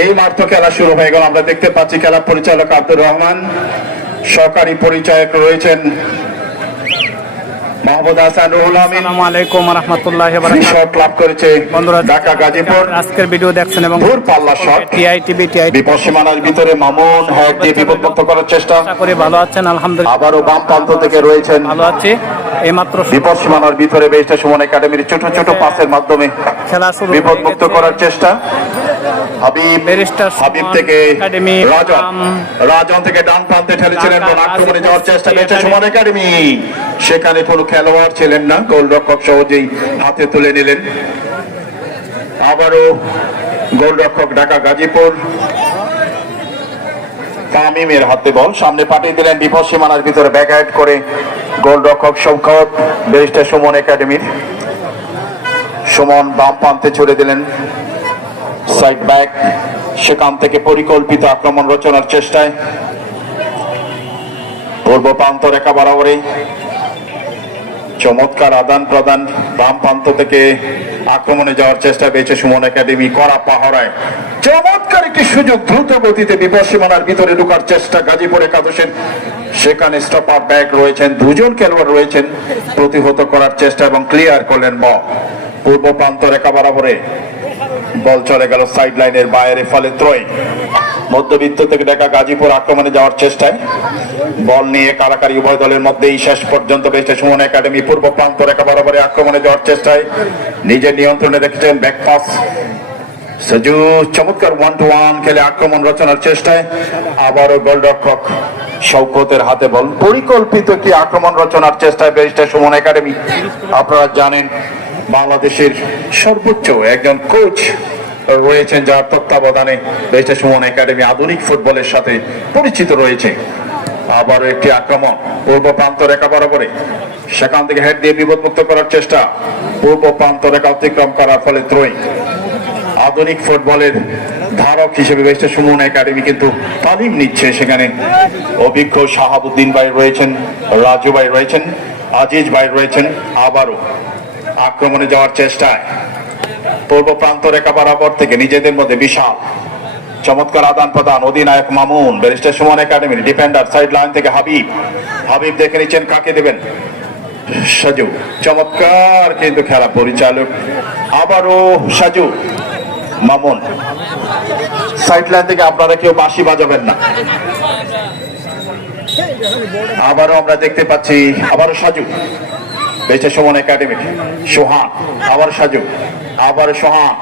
এই মাঠ খেলা শুরু হয়ে গেল। আমরা দেখতে পাচ্ছি খেলা পরিচালক আব্দুর রহমান। সহকারী পরিচায়ক রয়েছেন মাহমুদ হাসান রুহুল আমিন। আসসালামু আলাইকুম রহমতুল্লাহ শট লাভ করেছে বন্ধুরা ঢাকা গাজীপুর। আজকের ভিডিও দেখছেন এবং দূর পাল্লা শট। টিআই টিভি টিআই বিপদ সীমানার ভিতরে মামুন হ্যাক দিয়ে বিপদমুক্ত করার চেষ্টা। আশা করি ভালো আছেন আলহামদুলিল্লাহ। আবারও বাম প্রান্ত থেকে রয়েছেন। ভালো আছি। এইমাত্র বিপদ সীমানার ভিতরে বেস্টা সুমন একাডেমির ছোট ছোট পাসের মাধ্যমে খেলা শুরু বিপদ মুক্ত করার চেষ্টা। হাবিব ব্যারিস্টার হাবিব থেকে রাজন। রাজন থেকে ডান প্রান্তে ঠেলেছিলেন আক্রমণে যাওয়ার চেষ্টা সিটি করেছে একাডেমি। সুমন একাডেমি। সেখানে কোনো খেলোয়াড় ছিলেন না, গোলরক্ষক সহজেই হাতে তুলে নিলেন। আবারও গোলরক্ষক ঢাকা গাজীপুর। তামিমের হাতে বল, সামনে পাঠিয়ে দিলেন বিপদ সীমানার ভিতরে ব্যাক আউট করে গোলরক্ষক শৌকত ব্যারিস্টার সুমন একাডেমির। সুমন বাম প্রান্তে ছড়ে দিলেন। সাইড ব্যাক, সেখান থেকে পরিকল্পিত আক্রমণ রচনার চেষ্টায়। পূর্ব প্রান্ত রেখা বরাবরে চমৎকার আদান প্রদান বাম প্রান্ত থেকে আক্রমণে যাওয়ার চেষ্টা পেয়েছে সুমন একাডেমি করা পাহারায়। চমৎকার একটি সুযোগ দ্রুত গতিতে বিপদ সীমানার ভিতরে ঢোকার চেষ্টা গাজীপুর একাদশের সেখানে স্টপার ব্যাক রয়েছেন, দুজন খেলোয়াড় রয়েছেন। প্রতিহত করার চেষ্টা এবং ক্লিয়ার করলেন বল পূর্ব প্রান্ত রেখা বরাবরে বল চলে গেল সাইড লাইনের বাইরে, ফলে ত্রয়। মধ্যবিত্ত থেকে দেখা গাজীপুর আক্রমণে যাওয়ার চেষ্টায়। বল নিয়ে কারাকারি উভয় দলের মধ্যেই শেষ পর্যন্ত বেঁচে সুমন একাডেমি পূর্ব প্রান্ত রেখা বরাবরে আক্রমণে যাওয়ার চেষ্টায় নিজের নিয়ন্ত্রণে রেখেছেন ব্যাক পাস সজু চমৎকার ওয়ান টু ওয়ান খেলে আক্রমণ রচনার চেষ্টায় আবারও গোলরক্ষক শৌকতের হাতে বল। পরিকল্পিত একটি আক্রমণ রচনার চেষ্টায় বেরিস্টার সুমন একাডেমি। আপনারা জানেন বাংলাদেশের সর্বোচ্চ একজন কোচ রয়েছেন যার তত্ত্বাবধানে বেরিস্টার সুমন একাডেমি আধুনিক ফুটবলের সাথে পরিচিত রয়েছে। আবারও একটি আক্রমণ। পূর্ব প্রান্ত রেখা বরাবরে সেখান থেকে হেড দিয়ে বিপদমুক্ত করার চেষ্টা। পূর্ব প্রান্ত রেখা অতিক্রম করার ফলে ত্রয়ী। আধুনিক ফুটবলের ধারক হিসেবে বেস্ট সুমন একাডেমি কিন্তু তালিম নিচ্ছে সেখানে। অভিজ্ঞ শাহাবুদ্দিন ভাই রয়েছেন, রাজু ভাই রয়েছেন, আজিজ ভাই রয়েছেন আবারও আক্রমণে যাওয়ার চেষ্টায়। পূর্ব প্রান্ত রেখা বরাবর থেকে নিজেদের মধ্যে বিশাল চমৎকার আদান প্রদান, অধিনায়ক মামুন, ব্যারিস্টার সুমন একাডেমির ডিফেন্ডার সাইড লাইন থেকে হাবিব। হাবিব দেখে নিচ্ছেন কাকে দেবেন? সাজু, চমৎকার কিন্তু খেলা পরিচালক। আবারও সাজু, মামুন। সাইড লাইন থেকে আপনারা কেউ বাঁশি বাজাবেন না। আবারও আমরা দেখতে পাচ্ছি, আবারও সাজু। বেঁচে সুমন একাডেমি, সোহান আবার সাজু আবার সোহান।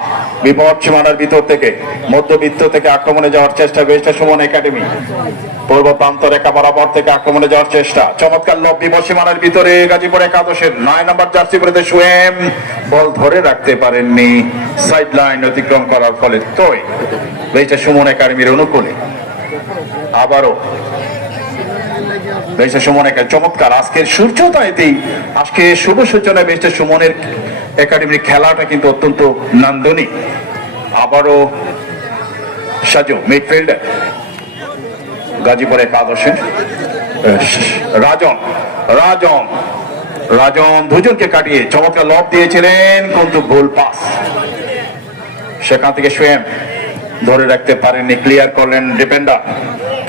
বিপদ সীমানার ভিতর থেকে, মধ্যবিত্ত থেকে আক্রমণে যাওয়ার চেষ্টা বেঁচে সুমন একাডেমি। পূর্ব প্রান্ত রেখা বরাবর থেকে আক্রমণে যাওয়ার চেষ্টা। চমৎকার লব বিপদ সীমানার ভিতরে গাজীপুর একাদশের নয় নম্বর জার্সি পরে সোয়েম। বল ধরে রাখতে পারেননি। সাইড লাইন অতিক্রম করার ফলে তোই বেঁচে সুমন একাডেমির অনুকূলে। আবারও বেশ সুমন একটা চমৎকার। আজকের সূর্যোদয়তেই আজকে শুভ সূচনা বেশ সুমনের একাডেমির খেলাটা কিন্তু অত্যন্ত নান্দনিক। আবারও সাজু মিডফিল্ডার গাজীপুর একাদশের রাজন রাজন রাজন দুজনকে কাটিয়ে চমৎকার লব দিয়েছিলেন, কিন্তু ভুল পাস। সেখান থেকে সোয়েম ধরে রাখতে পারেননি, ক্লিয়ার করলেন ডিফেন্ডার।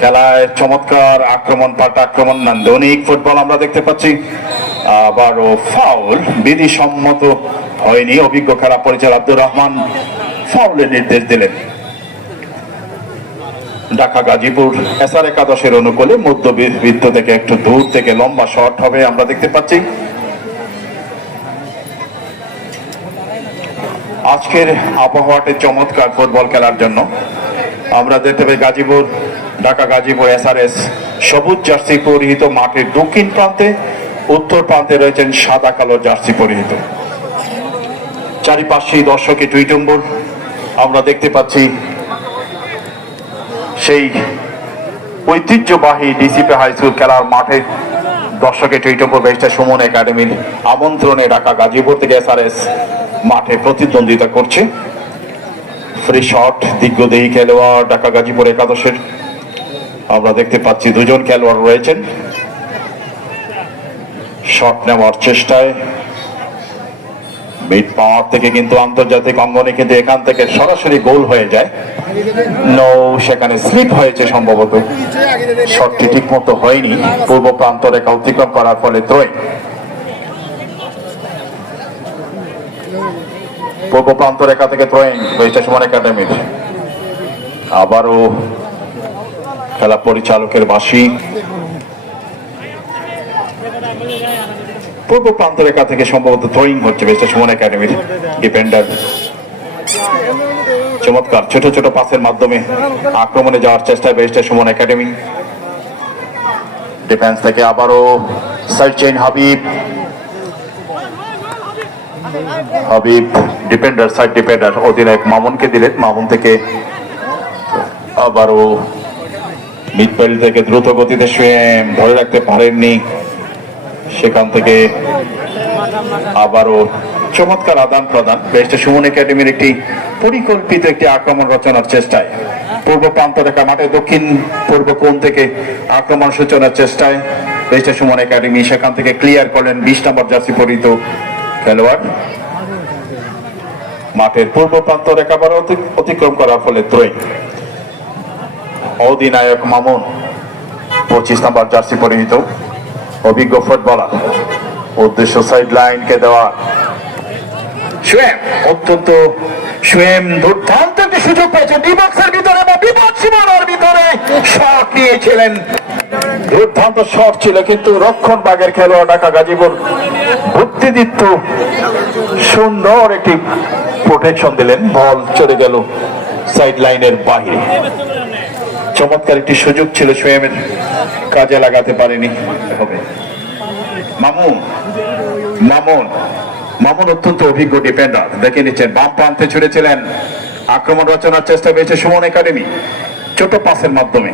খেলায় চমৎকার আক্রমণ, পাল্টা আক্রমণ, নান্দনিক ফুটবল আমরা দেখতে পাচ্ছি। আবারও ফাউল বিধি সম্মত হয়নি অভিজ্ঞ খেলা পরিচালক আব্দুর রহমান। ফাউলের নির্দেশ দিলেন। ঢাকা গাজীপুর এসআর একাদশের অনুকূলে মধ্যবিত্ত থেকে একটু দূর থেকে লম্বা শট হবে, আমরা দেখতে পাচ্ছি। আজকের আবহাওয়াটি চমৎকার ফুটবল খেলার জন্য। আমরা দেখতে পাই গাজীপুর, ঢাকা গাজীপুর এসআরএস সবুজ জার্সি পরিহিত মাঠের দক্ষিণ প্রান্তে উত্তর প্রান্তে রয়েছেন সাদা কালো জার্সি পরিহিত। চারিপাশে দর্শকে টুইটম্বর আমরা দেখতে পাচ্ছি সেই ঐতিহ্যবাহী ডিসিপি হাই স্কুল খেলার মাঠে দর্শকে টুইটম্বর বেস্টার সুমন একাডেমির আমন্ত্রণে ঢাকা গাজীপুর থেকে এসআরএস মাঠে প্রতিদ্বন্দ্বিতা করছে। ফ্রি শট দিগ্গদেহী খেলোয়াড় ঢাকা গাজীপুর একাদশের। আমরা দেখতে পাচ্ছি দুজন খেলোয়াড় রয়েছেন। শট নেওয়ার চেষ্টায়। মিড পাওয়ার থেকে কিন্তু আন্তর্জাতিক অঙ্গনে কিন্তু এখান থেকে সরাসরি গোল হয়ে যায়। নৌ সেখানে স্লিপ হয়েছে সম্ভবত। শটটি ঠিক মতো হয়নি। পূর্ব প্রান্ত রেখা অতিক্রম করার ফলে ত্রয় পূর্ব প্রান্ত রেখা থেকে থ্রোয়িং হয়েছে সুমন একাডেমির আবারও খেলা পরিচালকের বাসি পূর্ব প্রান্ত রেখা থেকে সম্ভবত থ্রোয়িং হচ্ছে বেস্ট সুমন একাডেমির ডিফেন্ডার চমৎকার, ছোট ছোট পাসের মাধ্যমে আক্রমণে যাওয়ার চেষ্টায় বেস্ট সুমন একাডেমি ডিফেন্স থেকে আবারও সাইচেন Habib Habib defender side defender অধিনায়ক মামুনকে দিলেন মামুন থেকে আবারও মিডফিল্ড থেকে দ্রুত গতিতে ধরে রাখতে পারেননি। সেখান থেকে আবারও চমৎকার আদান প্রদান। বেস্ট সুমন একাডেমির একটি পরিকল্পিত একটি আক্রমণ রচনার চেষ্টায়। পূর্ব প্রান্ত রেখা মাঠে, দক্ষিণ পূর্ব কোণ থেকে আক্রমণ সূচনার চেষ্টায় বেস্ট সুমন একাডেমি সেখান থেকে ক্লিয়ার করলেন বিশ নম্বর জার্সি পরিহিত খেলোয়াড়। মাঠের পূর্ব প্রান্ত রেখা অতিক্রম করার ফলে ত্রয়ী। অধিনায়ক মামুন, পঁচিশ নম্বর জার্সি পরিহিত। অভিজ্ঞ ফুটবলার। উদ্দেশ্য সাইড লাইনকে দেওয়া। সুয়েম, অত্যন্ত সুয়েম দুর্দান্ত একটি সুযোগ ডিবক্সের ভিতরে বা বিপদ সীমানার ভিতরে শট নিয়েছিলেন। দুর্দান্ত শট ছিল, কিন্তু রক্ষণ বাগের খেলোয়াড় ঢাকা গাজীপুর বুদ্ধিদীপ্ত সুন্দর একটি প্রোটেকশন দিলেন। বল চলে গেল সাইড লাইনের বাইরে। চমৎকার একটি সুযোগ ছিল সুয়েমের কাজে লাগাতে পারেনি। হবে। মামুন মামুন মামুন অত্যন্ত অভিজ্ঞ ডিফেন্ডার। দেখে নিচ্ছেন, বাম প্রান্তে ছুড়েছিলেন, আক্রমণ রচনার চেষ্টা পেয়েছে সুমন একাডেমি। ছোট পাসের মাধ্যমে,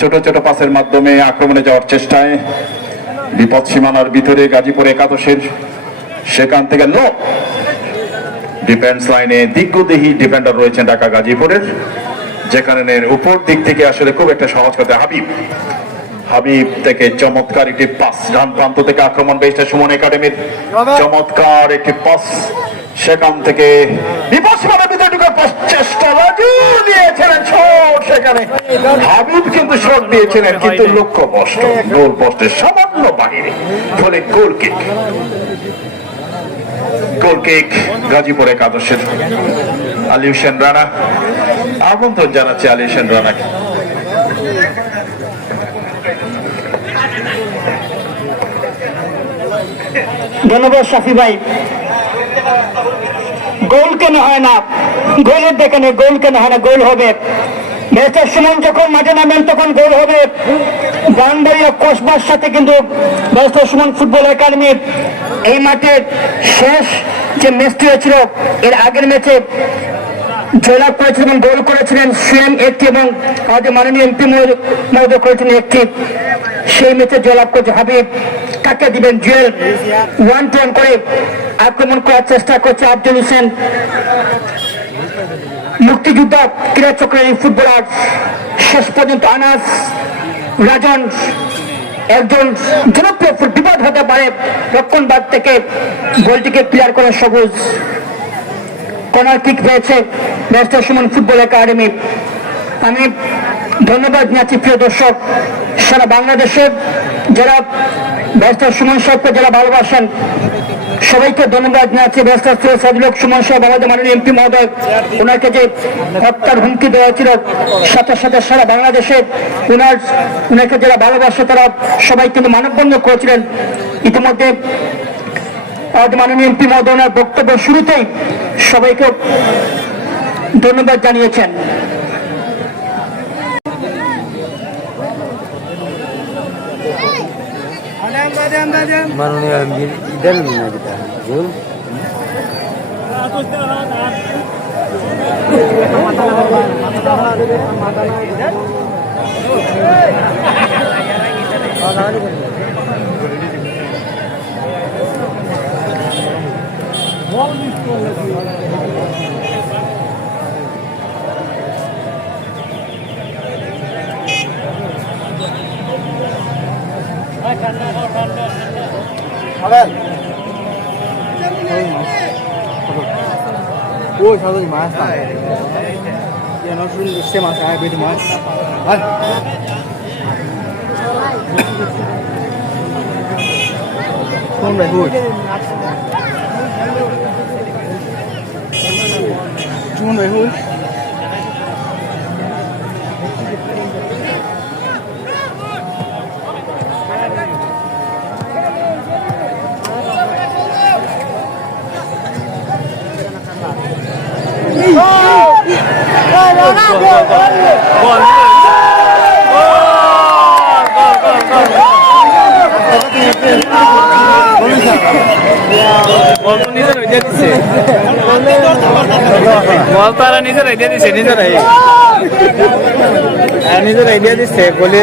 ছোট ছোট পাসের মাধ্যমে আক্রমণে যাওয়ার চেষ্টায় বিপদ সীমানার ভিতরে গাজীপুর একাদশের সেখান থেকে লো ডিফেন্স লাইনে দিগ্গদেহী ডিফেন্ডার রয়েছেন ঢাকা গাজীপুরের যেখানে উপর দিক থেকে আসলে খুব একটা সহজ কথা। হাবিব হাবিব থেকে চমৎকার একটি পাস ডান প্রান্ত থেকে আক্রমণ বেশটা সুমন একাডেমির। চমৎকার একটি পাস সেখান থেকে চেষ্টা রাজু দিয়েছিলেন শট সেখানে। হাবিব কিন্তু শট দিয়েছিলেন কিন্তু লক্ষ্য পোস্ট গোল পোস্টের সামান্য বাইরে ফলে goal kick. Goal kick Gazipur একাদশের। আলী হোসেন রানা আমন্ত্রণ জানাচ্ছি আলী হোসেন রানাকে। ধন্যবাদ শাফি ভাই। গোল কেন হয় না? গোলের দেখে গোল কেন হয় না? গোল হবে। ম্যাচের সময় যখন মাঠে নামেন, তখন গোল হবে। ব্রাহ্মণবাড়িয়া কোষবার সাথে কিন্তু ব্যস্ত সুমন ফুটবল একাডেমি এই মাঠের শেষ যে ম্যাচটি হয়েছিল, এর আগের ম্যাচে জয়লাভ করেছিলেন এবং গোল করেছিলেন সুয়েম একটি এবং আমাদের মাননীয় এমপি মহোদয় করেছিলেন একটি। সেই ম্যাচে জয়লাভ করেছে হাবিব কাকে দিবেন জুয়েল ওয়ান টু ওয়ান করে আক্রমণ করার চেষ্টা করছে আব্দুল হোসেন। মুক্তিযোদ্ধা ক্রীড়া চক্রের ফুটবলার শেষ পর্যন্ত আনাস রাজন একজন জনপ্রিয় বিপদ হতে পারে। রক্ষণবাদ থেকে গোলটিকে ক্লিয়ার করে সবুজ। কর্নার কিক পেয়েছে ব্যস্ত সুমন ফুটবল একাডেমি আমি ধন্যবাদ জানাচ্ছি প্রিয় দর্শক, সারা বাংলাদেশের যারা ব্যস্ত সুমন সাহেবকে যারা ভালোবাসেন, সবাইকে ধন্যবাদ জানাচ্ছি। ব্যস্ত সদলোক সুমন সাহেব, আমাদের মাননীয় এমপি মহোদয়, ওনাকে যে হত্যার হুমকি দেওয়া ছিল সাথে সাথে সারা বাংলাদেশে ওনার ওনাকে যারা ভালোবাসে, তারা সবাই কিন্তু মানববন্ধন করেছিলেন। ইতিমধ্যে মাননীয় এমপি মহোদয় ওনার বক্তব্য শুরুতেই সবাইকে ধন্যবাদ জানিয়েছেন। মাননীয় ইদার ওই সাদা মাছ যেন শুনলে সে মাছ আয় বেটি মাছ। আর তোমরা 았다 বল তো নিজের আইডিয়া দিচ্ছে বল তো আর নিজের আইডিয়া দিচ্ছে নিজের নিজের আইডিয়া দিচ্ছে বলে